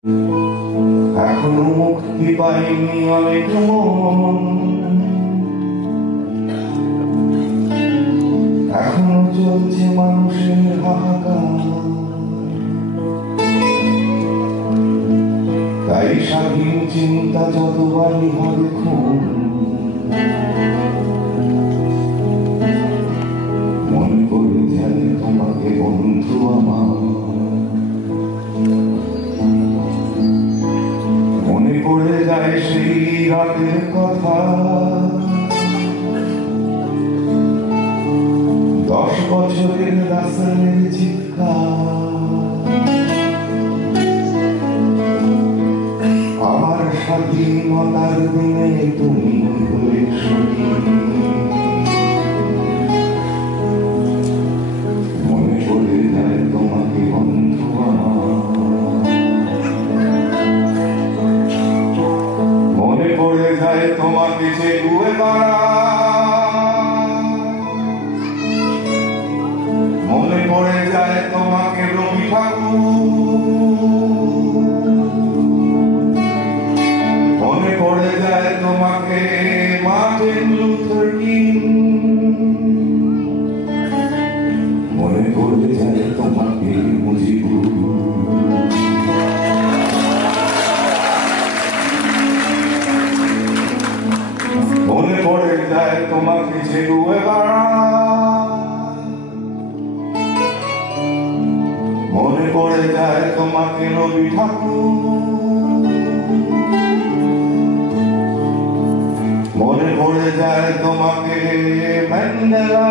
এখনো মুক্তি পাইনি অনেক মন, এখনো চলছে মানুষের হাহাকার। তাই স্বাধীন চিন্তা যতবারই হবে খুন, মনে করে যায় তোমাকে বন্ধু আমার, মনে পড়ে যায় সেই রাতের কথা। 10 বছরের রাসেলের চিৎকার, আমার স্বাধীনতার দিনে তুমি হলে শহীদ। মনে পড়ে যায় তোমাকে বন্ধু আমার, মনে পড়ে যায় তোমাকে যে ডুবে মারা, মনে পড়ে যায় তোমাকে রবি ঠাকুর, মনে পড়ে যায় তোমাকে মার্টিন লুথার কিং, মনে পড়ে যায় তোমাকে মুজিবুর। মনে পড়ে যায় তোমাকে যে ডুবে মারা, মনে পড়ে যায় তোমাকে রবি ঠাকুর, মনে পড়ে যায় তোমাকে ম্যান্ডেলা।